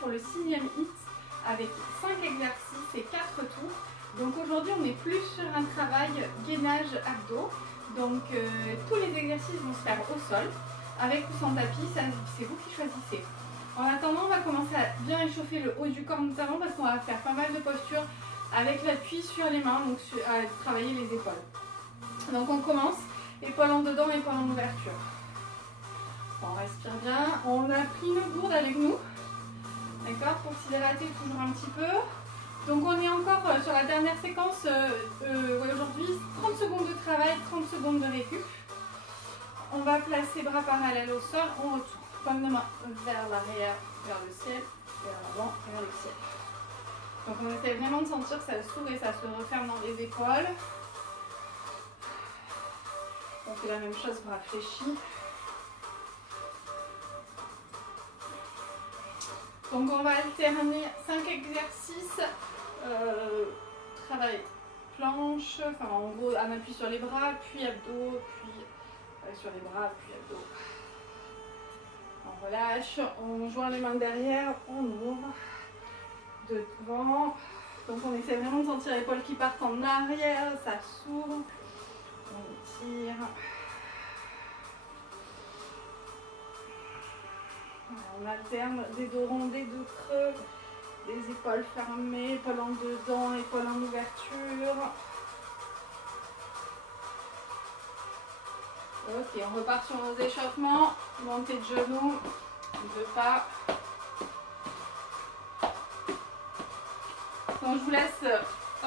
pour le 6e hit avec 5 exercices et 4 tours. Donc aujourd'hui on est plus sur un travail gainage abdos. Donc tous les exercices vont se faire au sol, avec ou sans tapis, c'est vous qui choisissez. En attendant, on va commencer à bien échauffer le haut du corps notamment parce qu'on va faire pas mal de postures avec l'appui sur les mains, donc à travailler les épaules. Donc on commence, épaules en dedans, épaules en ouverture. On respire bien, on a pris nos gourdes avec nous, d'accord, pour s'hydrater toujours un petit peu. Donc on est encore sur la dernière séquence, aujourd'hui 30 secondes de travail, 30 secondes de récup. On va placer bras parallèles au sol, on retourne. Pomme de main vers l'arrière, vers le ciel, vers l'avant, vers le ciel. Donc on essaie vraiment de sentir que ça s'ouvre et ça se referme dans les épaules. On fait la même chose, bras fléchis. Donc on va alterner 5 exercices. Travail planche, enfin en gros on appuie sur les bras, puis abdos, puis sur les bras, puis abdos. On relâche, on joint les mains derrière, on ouvre, devant. Donc on essaie vraiment de sentir les épaules qui partent en arrière, ça s'ouvre, on tire. On alterne des dos ronds, des dos creux, des épaules fermées, épaules en dedans, épaules en ouverture. Ok, on repart sur nos échauffements, montée de genoux, deux pas. Donc je vous laisse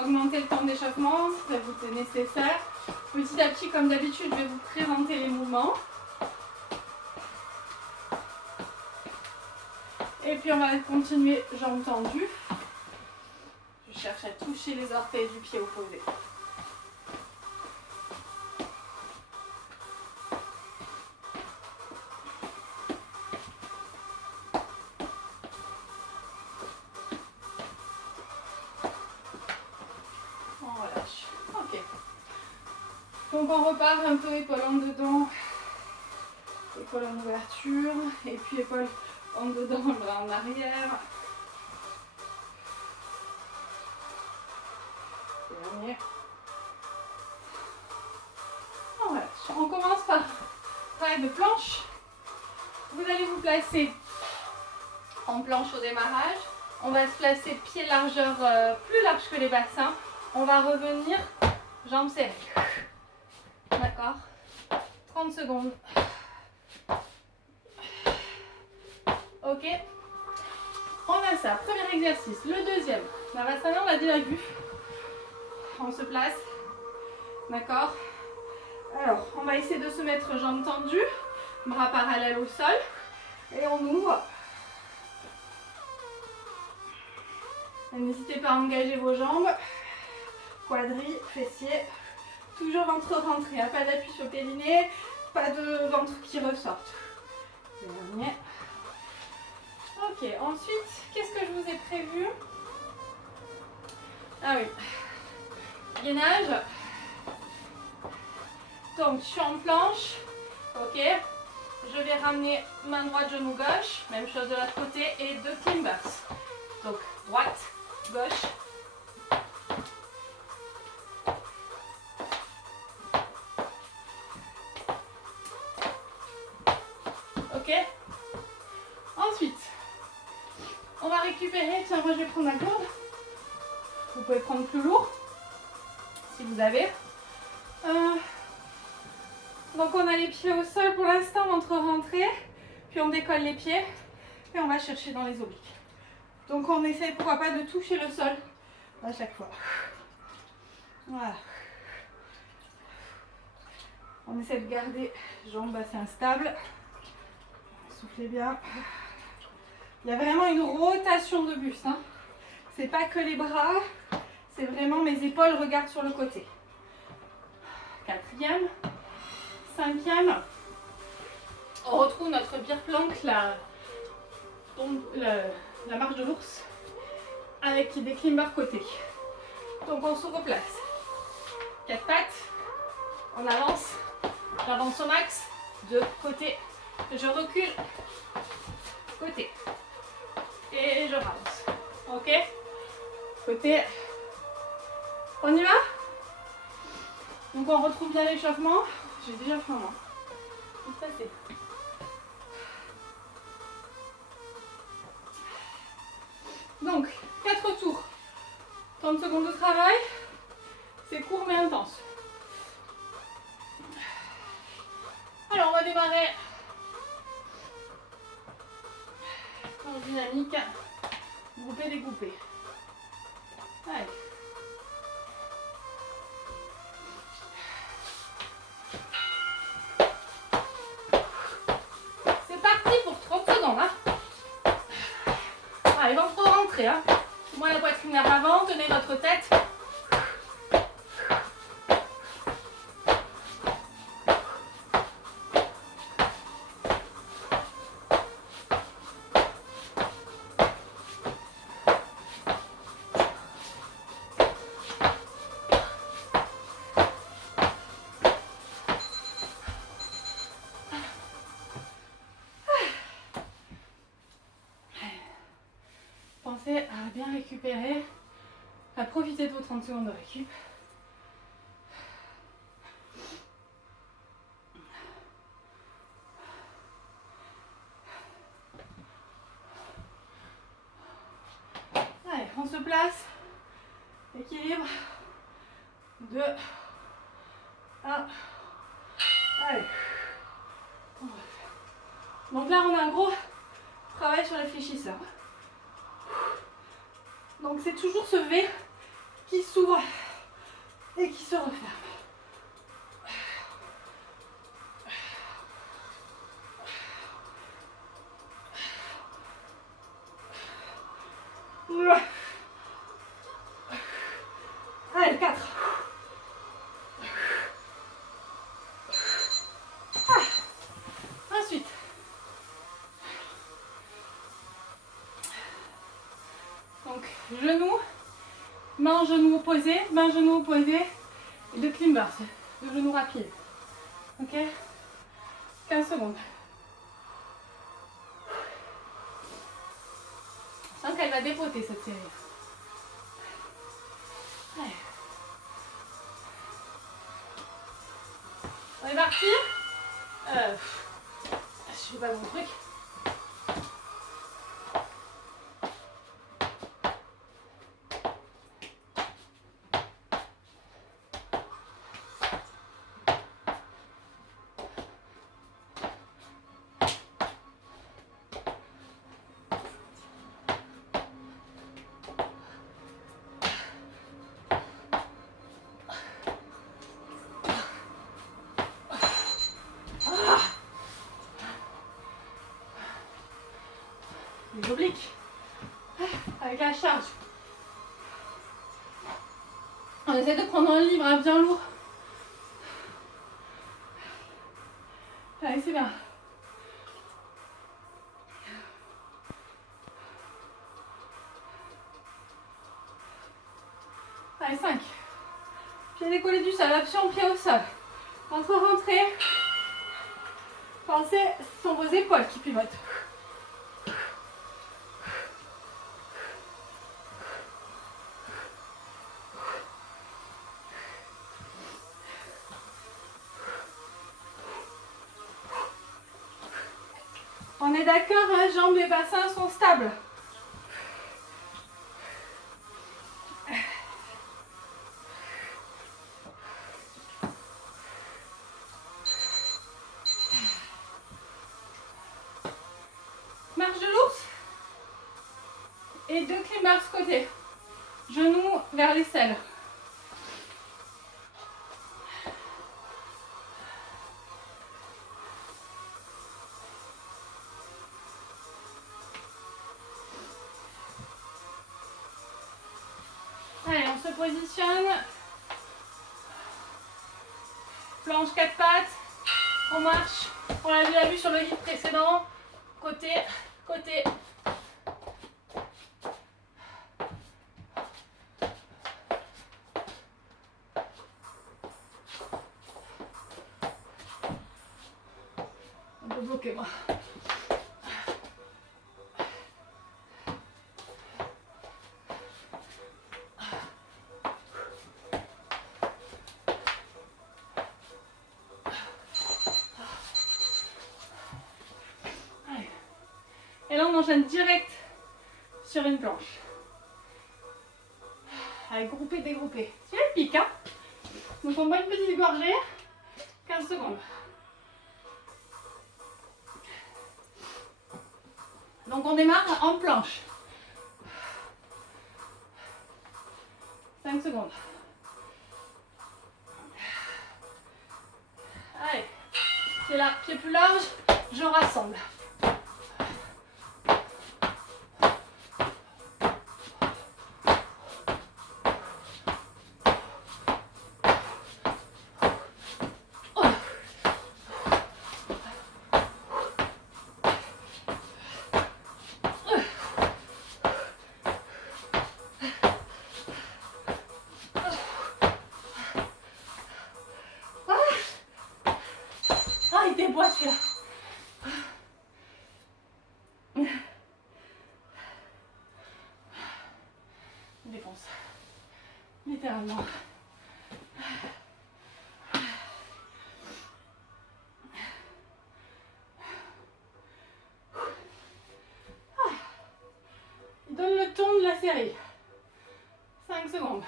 augmenter le temps d'échauffement si ça vous est nécessaire. Petit à petit, comme d'habitude, je vais vous présenter les mouvements. Et puis on va continuer jambes tendues. Je cherche à toucher les orteils du pied opposé. On relâche. Ok. Donc on repart un peu épaules en dedans, épaules en ouverture, et puis épaules en dedans, bras en arrière. Dernier. On relâche. On commence par travail de planche. Vous allez vous placer en planche au démarrage. On va se placer pied largeur plus large que les bassins. On va revenir jambes serrées. D'accord, 30 secondes. Ok, on a ça. Premier exercice. Le deuxième, Navasana, on l'a déjà vu. On se place. D'accord. Alors, on va essayer de se mettre jambes tendues, bras parallèles au sol. Et on ouvre. N'hésitez pas à engager vos jambes. Quadri, fessiers. Toujours ventre rentré, pas d'appui sur le périnée, pas de ventre qui ressorte. Dernier. Ok, ensuite, qu'est-ce que je vous ai prévu? Ah oui, gainage. Donc, je suis en planche. Ok, je vais ramener main droite, genou gauche. Même chose de l'autre côté et deux climbers. Donc, droite, gauche. Ok. Ensuite, on va récupérer. Tiens, moi je vais prendre la gourde. Vous pouvez prendre plus lourd si vous avez. Donc on a les pieds au sol pour l'instant, ventre rentré. Puis on décolle les pieds et on va chercher dans les obliques. Donc on essaie pourquoi pas de toucher le sol à chaque fois. Voilà. On essaie de garder jambes assez instables. Soufflez bien. Il y a vraiment une rotation de buste. Hein. C'est pas que les bras, c'est vraiment mes épaules regardent sur le côté. Quatrième, cinquième. On retrouve notre beer plank, la marche de l'ours, avec des climbers côté. Donc on se replace. 4 pattes, on avance, j'avance au max, de côté, je recule, côté. Et je rallonge. Ok? Côté. On y va? Donc on retrouve bien l'échauffement. J'ai déjà faim moi. Ça c'est. Donc 4 tours. 30 secondes de travail. C'est court mais intense. Alors on va démarrer en dynamique. Groupé, dégroupé. Allez. C'est parti pour 30 secondes. Hein. Allez, ventre rentré. Hein. Moi la poitrine vers l'avant, tenez votre tête. Pensez à bien récupérer, à profiter de vos 30 secondes de récup. Allez, on se place. Équilibre. 2, 1. Allez. Donc là, on a un gros travail sur les fléchisseurs. Donc c'est toujours ce V qui s'ouvre et qui se referme. Allez, 4. Ensuite, donc genou, main, genou opposé, main, genou opposé, et 2 climbers, de genoux rapides. Ok, 15 secondes. Je sens qu'elle va dépoter cette série. Allez. On est parti. Je sais pas mon truc. Les obliques. Avec la charge. On essaie de prendre un livre hein, bien lourd. Allez, c'est bien. Allez, 5. Pied décollé du sol, option pied au sol. Entre rentrée. Pensez, ce sont vos épaules qui pivotent. On est d'accord, hein, jambes et bassins sont stables. Marche de l'ours. Et 2 climbers côté. Genoux vers l'aisselle. Allez, on se positionne. Planche 4 pattes. On marche. On l'a déjà vu sur le guide précédent. Côté, côté. On peut bloquer moi. Et là, on enchaîne direct sur une planche. Allez, grouper, dégrouper. C'est le pic, hein. Donc on boit une petite gorgée. 15 secondes. Donc on démarre en planche. 5 secondes. Allez, c'est là, pied plus large, je rassemble. Ah, il déboîte celui-là. Il défonce. Littéralement. Il donne le ton de la série. 5 secondes.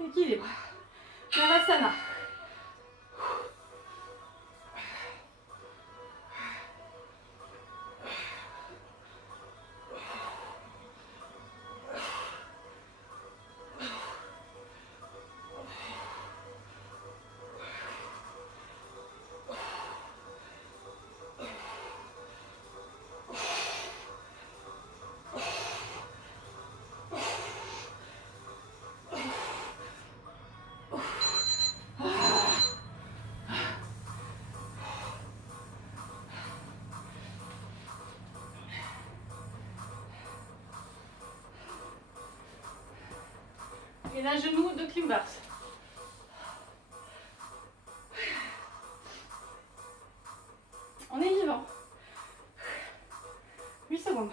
Équilibre. Navasana. Et là, genou de climbers. On est vivant. 8 secondes.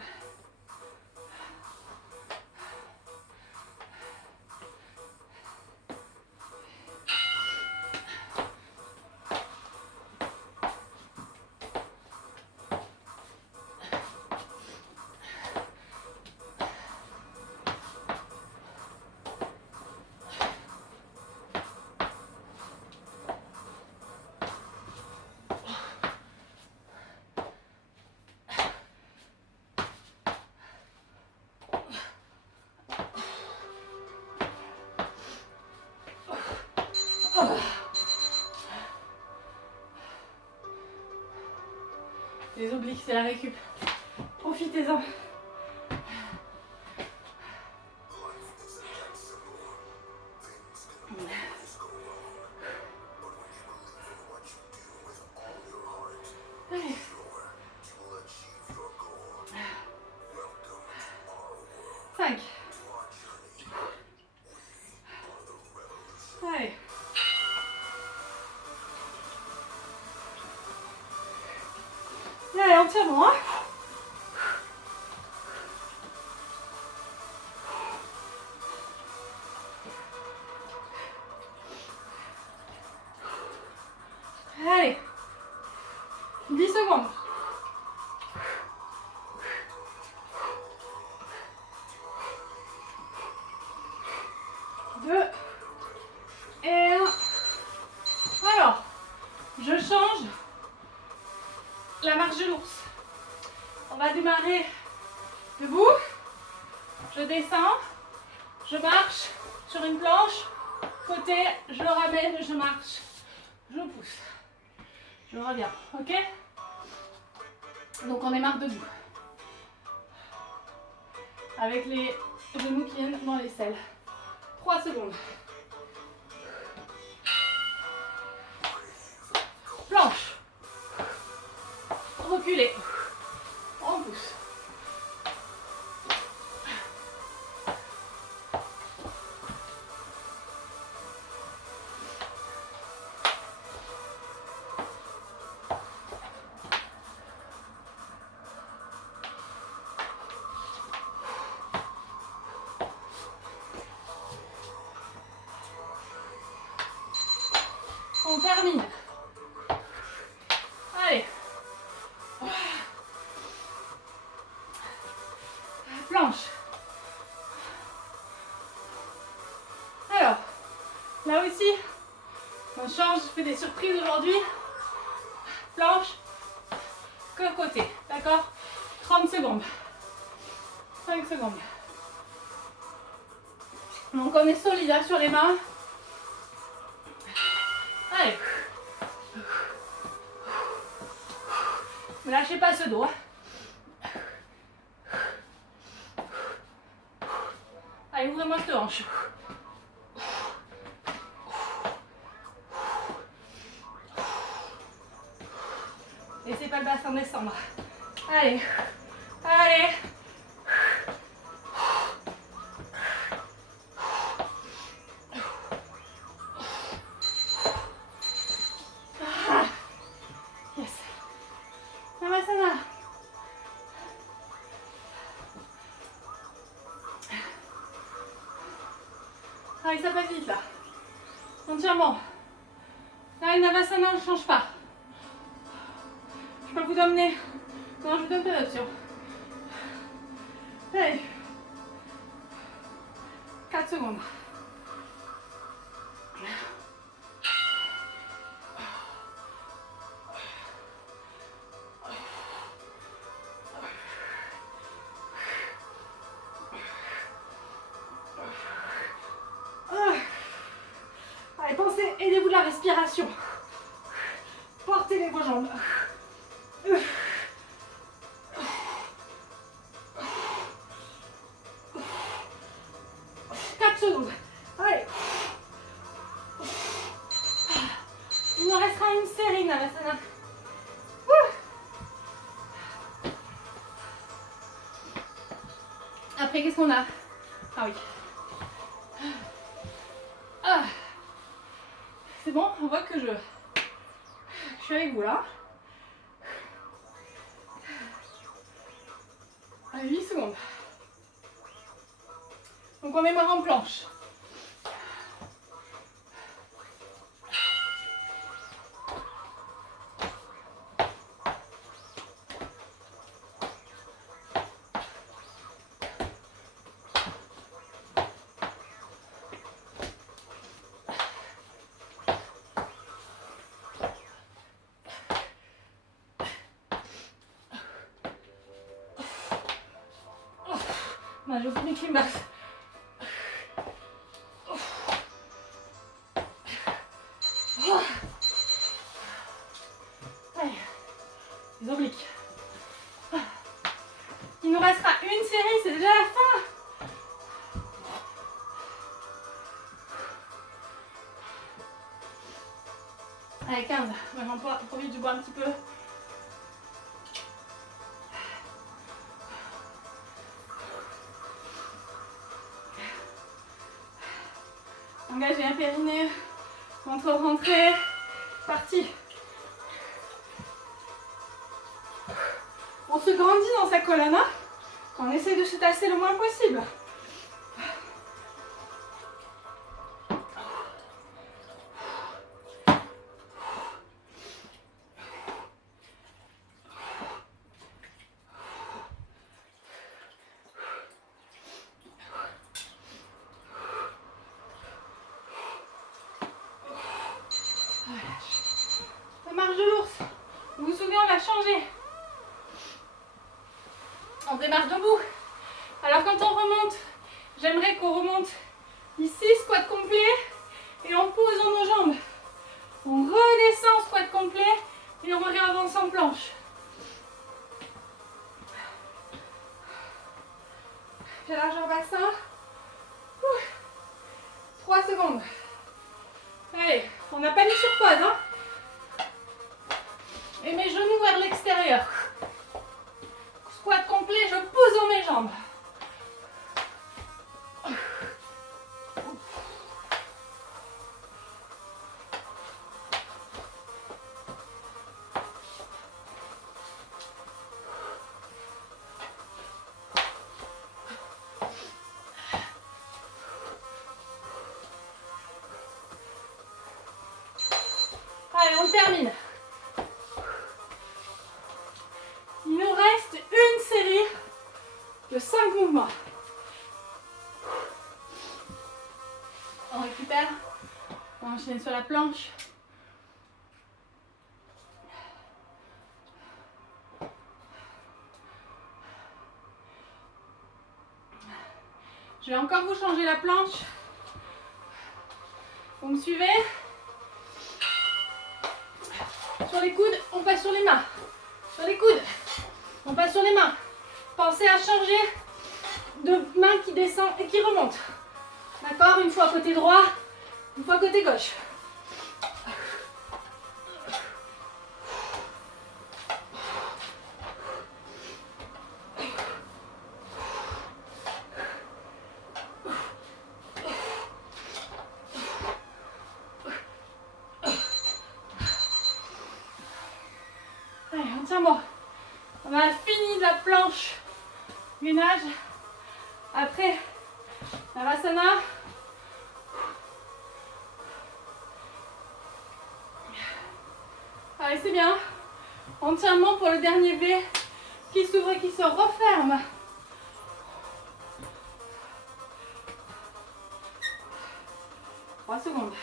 Les obliques, c'est la récup. Profitez-en. Allez. 5. Allez. Allez, entièrement, hein. Allez. 10 secondes. 2 et 1. Alors, je change la marche de l'ours. On va démarrer debout. Je descends. Je marche sur une planche. Côté, je ramène, je marche. Je pousse. Je reviens. Ok? Donc on démarre debout. Avec les genoux qui viennent dans les selles. 3 secondes. Planche. Reculez. On pousse. On termine. Allez. des surprises aujourd'hui. Planche, côté, d'accord? 30 secondes. 5 secondes. Donc on est solide hein, sur les mains. Allez. Ne lâchez pas ce dos. Allez, ouvrez-moi cette hanche. Laissez pas le bassin descendre. Allez. Allez. Yes. Namaskar. Allez, ça passe vite là. Entièrement. Là, le Navasana ne change pas. Je peux vous emmener. Non, je vous donne pas d'option. Allez. 4 secondes. Allez, pensez, aidez-vous de la respiration. Portez-les vos jambes. 4 secondes. Allez. Il nous restera une série, Navasana. Après, qu'est-ce qu'on a? Ah oui. Ah. C'est bon, on voit que je suis avec vous là. Allez, 8 secondes. Donc on démarre en planche. Non, j'ai aucune clim basse. Allez, les obliques. Il nous restera une série, c'est déjà la fin. Allez, 15. Maintenant, profite du bois un petit peu. Engagez un périnée, ventre rentré, parti. On se grandit dans sa colonne, hein. On essaie de se tasser le moins possible. La marche de l'ours. Vous vous souvenez, on l'a changé. On démarre debout. Alors quand on remonte, j'aimerais qu'on remonte ici, squat complet, et en posant nos jambes. On redescend, squat complet, et on réavance en planche. J'ai largeur bassin. 3 secondes. Allez, on n'a pas mis sur pause, hein. Et mes genoux vers l'extérieur. Squat complet, je pose dans mes jambes. Allez, on termine. Il nous reste une série de 5 mouvements. On récupère. On enchaîne sur la planche. Je vais encore vous changer la planche. Vous me suivez? Sur les coudes, on passe sur les mains. Sur les coudes, on passe sur les mains. Pensez à changer de main qui descend et qui remonte. D'accord? Une fois côté droit, une fois côté gauche. Allez, entièrement. On a fini de la planche gainage. Après, Savasana. Allez, c'est bien. Entièrement pour le dernier V qui s'ouvre et qui se referme. Trois secondes.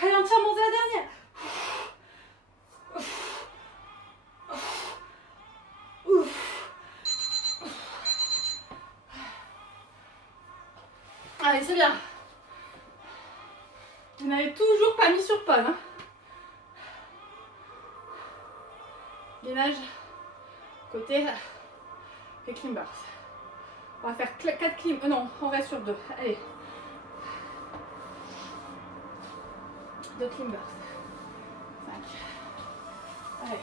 Allez, entièrement, c'est la dernière. Allez, c'est bien. Vous n'avez toujours pas mis sur pause. Hein. Gainage, côté et clean bars. On va faire 4 clean. Non, on reste sur 2. Allez. 2 clean bars. 5. Allez.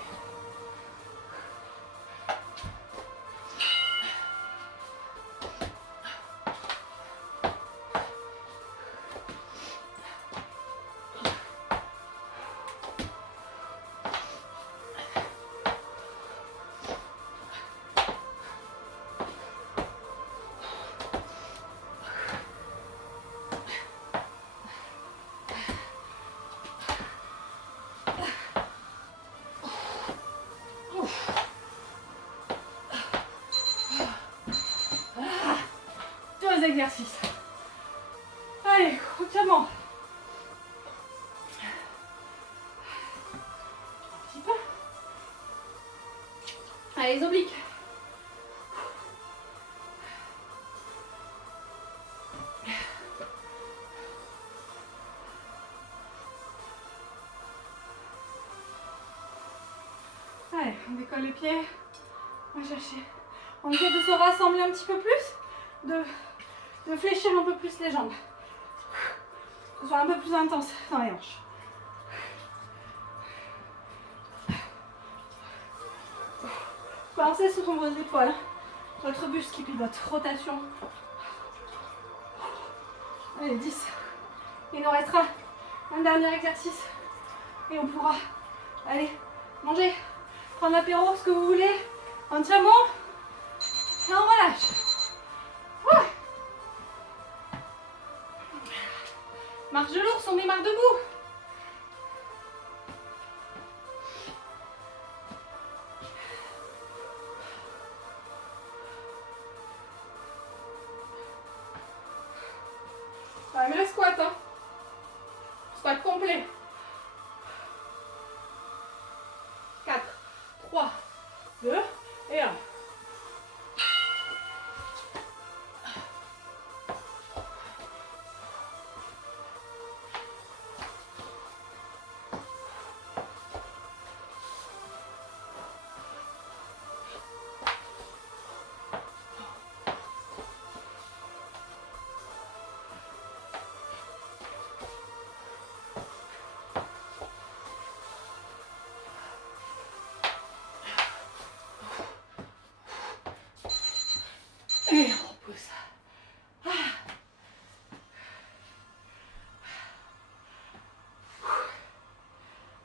Exercices. Allez, entièrement. Un petit peu. Allez, les obliques. Allez, on décolle les pieds. On va chercher. On essaie de se rassembler un petit peu plus. De fléchir un peu plus les jambes. Que ce soit un peu plus intense dans les hanches. Balancez sur vos épaules. Votre buste qui pivote. Rotation. Allez, 10. Il nous restera un dernier exercice. Et on pourra aller manger, prendre l'apéro, ce que vous voulez. Entièrement. Et on relâche. Ouais. Marche de l'ours, on démarre debout. Ouais, mais le squat, hein. Squat complet. 4, 3, 2 et 1. Et on repousse. Ah.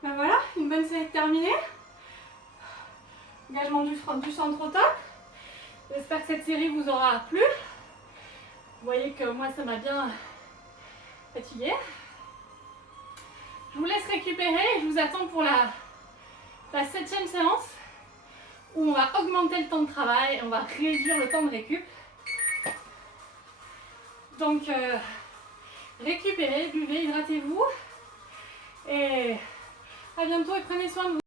Ben voilà, une bonne série terminée. Engagement du centre au top. J'espère que cette série vous aura plu. Vous voyez que moi ça m'a bien fatiguée. Je vous laisse récupérer et je vous attends pour la 7e séance où on va augmenter le temps de travail et on va réduire le temps de récup. Donc, récupérez, buvez, hydratez-vous et à bientôt et prenez soin de vous.